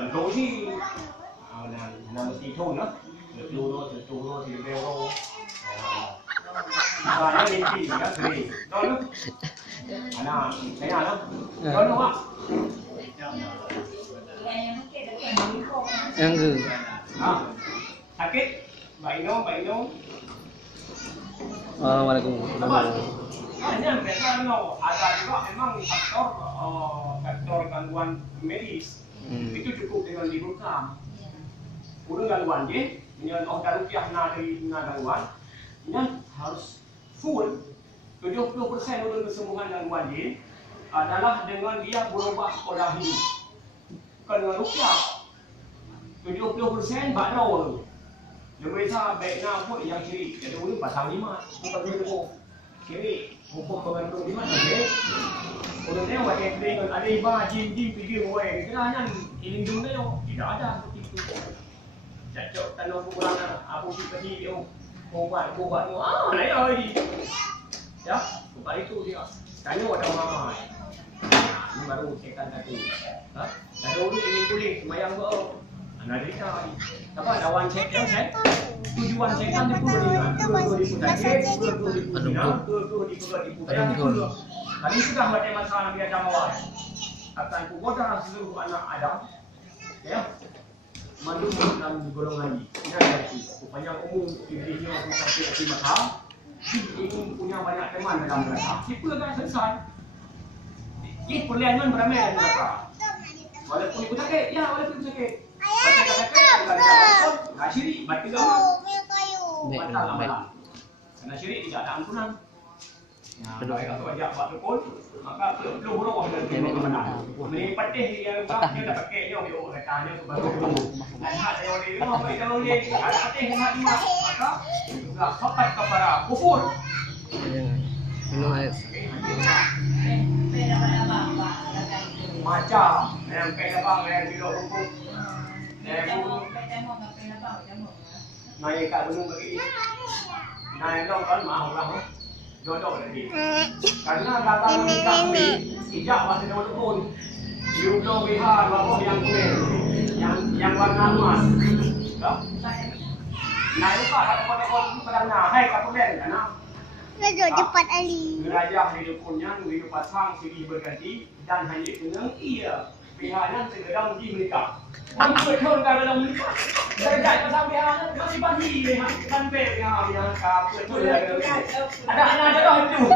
Control sih, nah mesti thun đó, được lu thì bèo đâu, và nó đi thì nó thì đó lúc, nào thấy nào đó, đó đúng không? Yang ke? Sakit, baik no. Waalaikumsalam. Hanya mereka ada juga memang faktor gangguan medis itu cukup dengan dibuka. Udah gangguan je, dengan organ rupiah dari gangguan, ini harus full 70% untuk kesembuhan gangguan je adalah dengan dia berubah pola hidup. Kalau rupiah 70% bakal lebih sah baiknya pun yang kiri, jadi boleh pasang 5, bukan dulu kiri. Hukum pengantung di mana deh? Kalau dia buat catering, ada ibadah jin pergi away, kerana ini dunia tidak ada seperti itu. Cacok tanah kekurangan, apa sih pergi dia buat ni, lain lagi. Ya, bukan itu dia. Tanya ada orang. Ini baru sekan satu. Dah dulu ini kulit, semayang ber. Anak dia cakap, apa dawan cek yang saya? Tujuan saya kan itu Kali sudah ada masalah dia jamaah akan kugoda seluruh anak Adam ya mendukung dalam golongan ini rupanya umum dirinya untuk sampai ke masalah ingin punya banyak teman dalam mereka itu akan selesai ini perlihanan beramai dalam mereka walaupun ibu sakit ya walaupun ibu sakit baca sakit nggak syirik baca agama batal amalan karena syirik tidak ada ampunan. Kalau ajak buat pun maka perlu berubah dan kebenaran. Ini patih dia dah pakai dia katanya baru dan hak dia dia kalau dia ada patih hak dia maka sudah sampai kepada kufur. Minum air. Macam yang kayak bang yang bila hukum. Naik kat gunung bagi. Naik dong kan mau lah. Jodoh lagi. Karena datang nikah ni, ijak masih ada pun. Yudo bihar bawah yang kuning, yang warna emas. Nah itu pak pada pada hai kapulen karena. Raja cepat Ali. Raja hidupnya hidup pasang silih berganti dan hanya dengan ia pihaknya segera menikah. Betul dalam menikah. Dari pasang pihaknya masih pagi kan pihak yang betul ada anak ada itu.